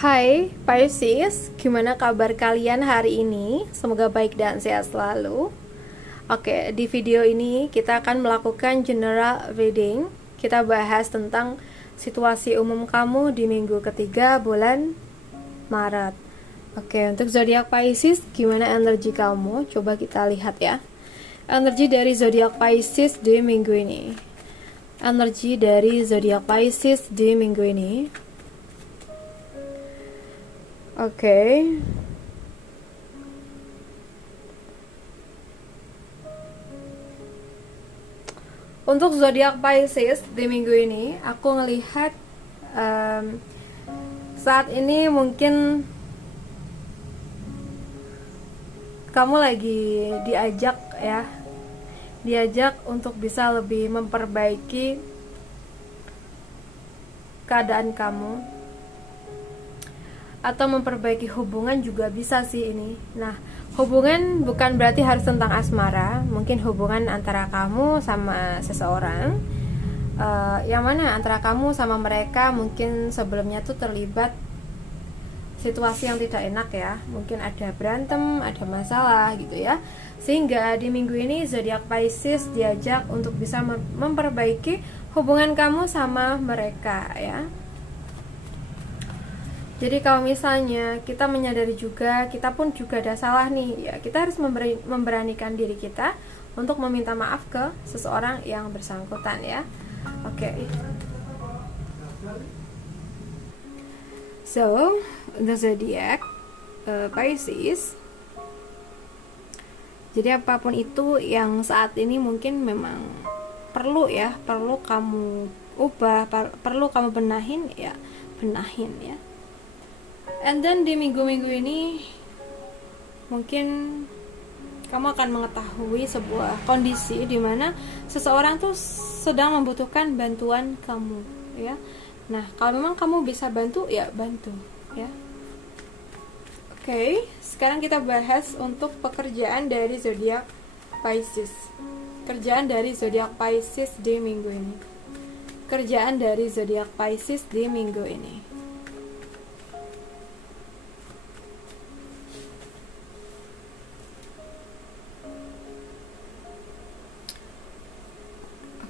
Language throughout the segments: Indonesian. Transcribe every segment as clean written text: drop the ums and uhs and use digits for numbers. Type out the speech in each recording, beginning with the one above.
Hai Pisces, gimana kabar kalian hari ini? Semoga baik dan sehat selalu. Oke, di video ini kita akan melakukan general reading. Kita bahas tentang situasi umum kamu di minggu ketiga bulan Maret. Oke, untuk zodiak Pisces, gimana energi kamu? Coba kita lihat ya. Energi dari zodiak Pisces di minggu ini. Energi dari zodiak Pisces di minggu ini. Oke. Untuk zodiak Pisces di minggu ini, aku ngelihat saat ini mungkin kamu lagi diajak untuk bisa lebih memperbaiki keadaan kamu, atau memperbaiki hubungan juga bisa sih ini. Nah, hubungan bukan berarti harus tentang asmara, mungkin hubungan antara kamu sama seseorang, yang mana antara kamu sama mereka mungkin sebelumnya tuh terlibat situasi yang tidak enak ya, mungkin ada berantem, ada masalah gitu ya, sehingga di minggu ini zodiak Pisces diajak untuk bisa memperbaiki hubungan kamu sama mereka ya. Jadi kalau misalnya kita menyadari juga kita pun juga ada salah nih ya, kita harus memberanikan diri kita untuk meminta maaf ke seseorang yang bersangkutan ya. Oke. So, the zodiac Pisces. Jadi apapun itu yang saat ini mungkin memang perlu kamu ubah, perlu kamu benahin ya, And then di minggu-minggu ini mungkin kamu akan mengetahui sebuah kondisi di mana seseorang tuh sedang membutuhkan bantuan kamu ya. Nah, kalau memang kamu bisa bantu ya bantu ya. Oke, sekarang kita bahas untuk pekerjaan dari zodiak Pisces. Kerjaan dari zodiak Pisces di minggu ini. Kerjaan dari zodiak Pisces di minggu ini.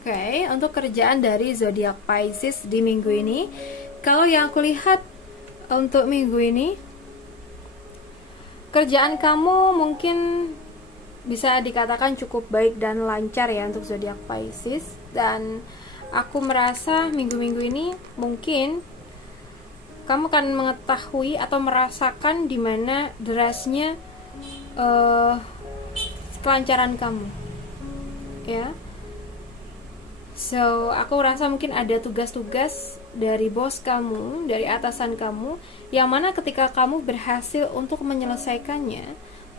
Oke, untuk kerjaan dari zodiak Pisces di minggu ini, kalau yang aku lihat untuk minggu ini, kerjaan kamu mungkin bisa dikatakan cukup baik dan lancar ya untuk zodiak Pisces, dan aku merasa minggu-minggu ini mungkin kamu akan mengetahui atau merasakan dimana derasnya kelancaran kamu ya. So, aku rasa mungkin ada tugas-tugas dari bos kamu, dari atasan kamu, yang mana ketika kamu berhasil untuk menyelesaikannya,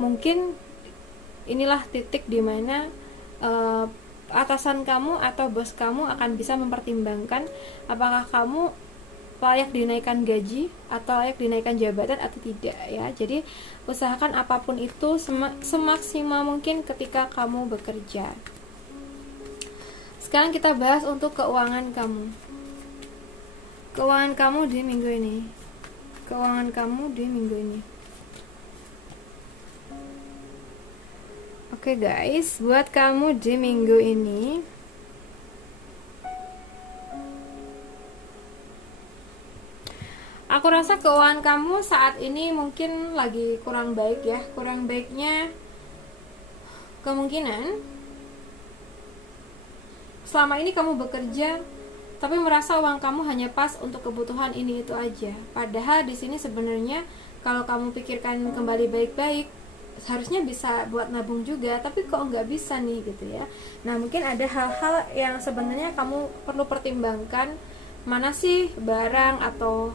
mungkin inilah titik dimana atasan kamu atau bos kamu akan bisa mempertimbangkan apakah kamu layak dinaikkan gaji atau layak dinaikkan jabatan atau tidak ya. Jadi usahakan apapun itu semaksimal mungkin ketika kamu bekerja. Sekarang kita bahas untuk keuangan kamu. Keuangan kamu di minggu ini. Keuangan kamu di minggu ini. Oke guys, buat kamu di minggu ini, aku rasa keuangan kamu saat ini mungkin lagi kurang baik ya. Kurang baiknya kemungkinan selama ini kamu bekerja tapi merasa uang kamu hanya pas untuk kebutuhan ini itu aja. Padahal di sini sebenarnya kalau kamu pikirkan kembali baik-baik, harusnya bisa buat nabung juga, tapi kok nggak bisa nih gitu ya. Nah, mungkin ada hal-hal yang sebenarnya kamu perlu pertimbangkan, mana sih barang atau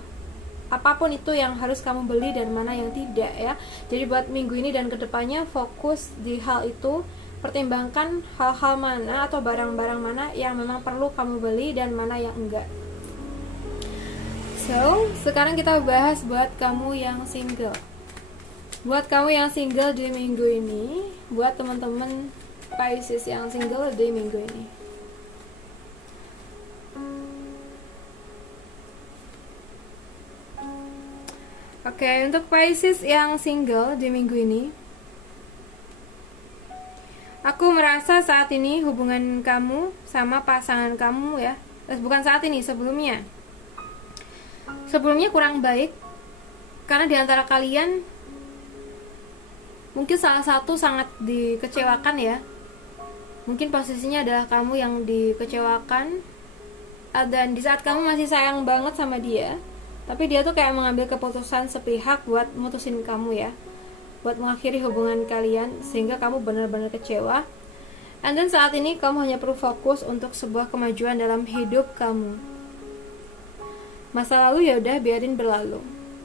apapun itu yang harus kamu beli dan mana yang tidak ya. Jadi buat minggu ini dan kedepannya fokus di hal itu. Pertimbangkan hal-hal mana atau barang-barang mana yang memang perlu kamu beli dan mana yang enggak. So, sekarang kita bahas buat kamu yang single. Buat kamu yang single di minggu ini, buat teman-teman Pisces yang single di minggu ini. Oke, untuk Pisces yang single di minggu ini, aku merasa saat ini hubungan kamu sama pasangan kamu ya, bukan saat ini, sebelumnya kurang baik. Karena diantara kalian mungkin salah satu sangat dikecewakan ya. Mungkin posisinya adalah kamu yang dikecewakan, dan di saat kamu masih sayang banget sama dia, tapi dia tuh kayak mengambil keputusan sepihak buat mutusin kamu ya, buat mengakhiri hubungan kalian, sehingga kamu benar-benar kecewa. And then saat ini kamu hanya perlu fokus untuk sebuah kemajuan dalam hidup kamu. Masa lalu ya udah biarin berlalu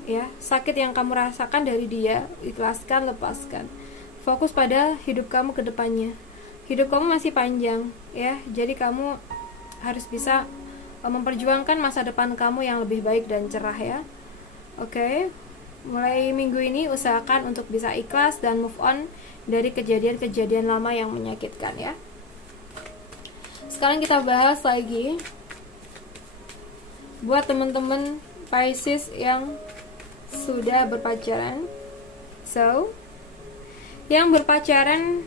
ya. Sakit yang kamu rasakan dari dia ikhlaskan, lepaskan. Fokus pada hidup kamu ke depannya. Hidup kamu masih panjang ya, jadi kamu harus bisa memperjuangkan masa depan kamu yang lebih baik dan cerah ya. Oke. Mulai minggu ini usahakan untuk bisa ikhlas dan move on dari kejadian-kejadian lama yang menyakitkan ya. Sekarang kita bahas lagi buat teman-teman Pisces yang sudah berpacaran. So, yang berpacaran,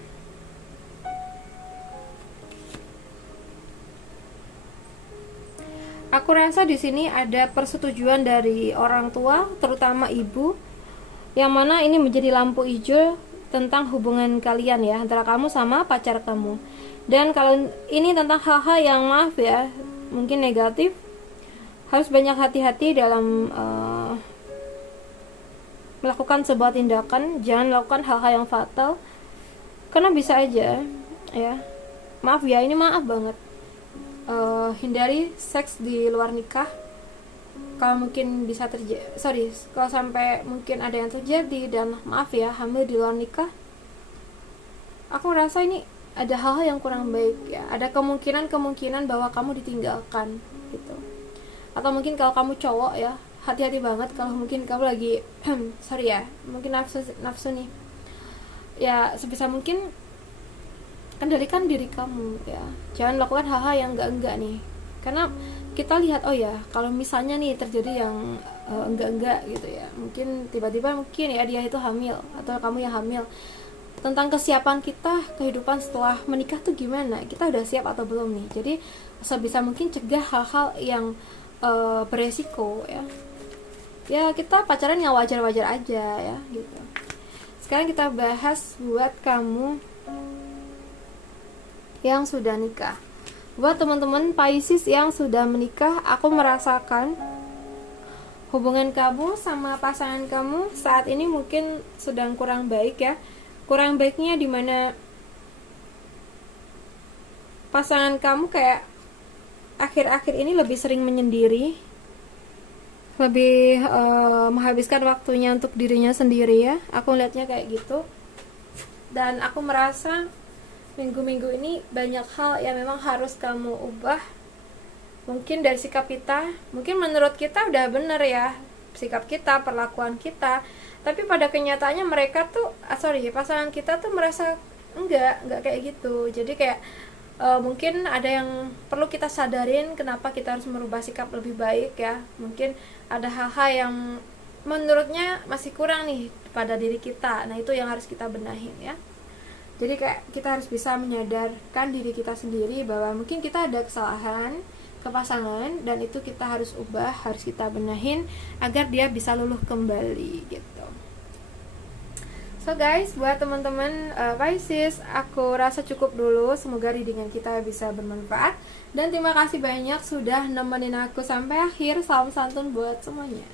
aku rasa di sini ada persetujuan dari orang tua, terutama ibu, yang mana ini menjadi lampu hijau tentang hubungan kalian ya, antara kamu sama pacar kamu. Dan kalau ini tentang hal-hal yang maaf ya, mungkin negatif, harus banyak hati-hati dalam melakukan sebuah tindakan. Jangan lakukan hal-hal yang fatal, karena bisa aja ya, maaf ya, ini maaf banget, hindari seks di luar nikah. Kalau mungkin bisa terjadi, kalau sampai mungkin ada yang terjadi, dan maaf ya, hamil di luar nikah, aku rasa ini ada hal-hal yang kurang baik ya. Ada kemungkinan bahwa kamu ditinggalkan gitu. Atau mungkin kalau kamu cowok ya, hati-hati banget kalau mungkin kamu lagi mungkin nafsu nih ya. Sebisa mungkin kendalikan diri kamu ya, jangan lakukan hal-hal yang enggak nih. Karena kita lihat, oh ya, kalau misalnya nih terjadi yang enggak gitu ya, mungkin tiba-tiba mungkin ya dia itu hamil atau kamu yang hamil. Tentang kesiapan kita kehidupan setelah menikah tuh gimana, kita udah siap atau belum nih. Jadi sebisa mungkin cegah hal-hal yang beresiko ya. Ya kita pacaran yang wajar-wajar aja ya gitu. Sekarang kita bahas buat kamu yang sudah nikah. Buat teman-teman Pisces yang sudah menikah, aku merasakan hubungan kamu sama pasangan kamu saat ini mungkin sedang kurang baik ya. Kurang baiknya dimana pasangan kamu kayak akhir-akhir ini lebih sering menyendiri, lebih menghabiskan waktunya untuk dirinya sendiri ya. Aku lihatnya kayak gitu. Dan aku merasa minggu-minggu ini banyak hal yang memang harus kamu ubah. Mungkin dari sikap kita, mungkin menurut kita udah bener ya sikap kita, perlakuan kita, tapi pada kenyataannya mereka tuh pasangan kita tuh merasa enggak kayak gitu. Jadi kayak mungkin ada yang perlu kita sadarin, kenapa kita harus merubah sikap lebih baik ya. Mungkin ada hal-hal yang menurutnya masih kurang nih pada diri kita. Nah itu yang harus kita benahin ya. Jadi kayak kita harus bisa menyadarkan diri kita sendiri bahwa mungkin kita ada kesalahan ke pasangan, dan itu kita harus ubah, harus kita benahin agar dia bisa luluh kembali gitu. So guys, buat teman-teman Pisces, aku rasa cukup dulu. Semoga readingan kita bisa bermanfaat, dan terima kasih banyak sudah nemenin aku sampai akhir. Salam santun buat semuanya.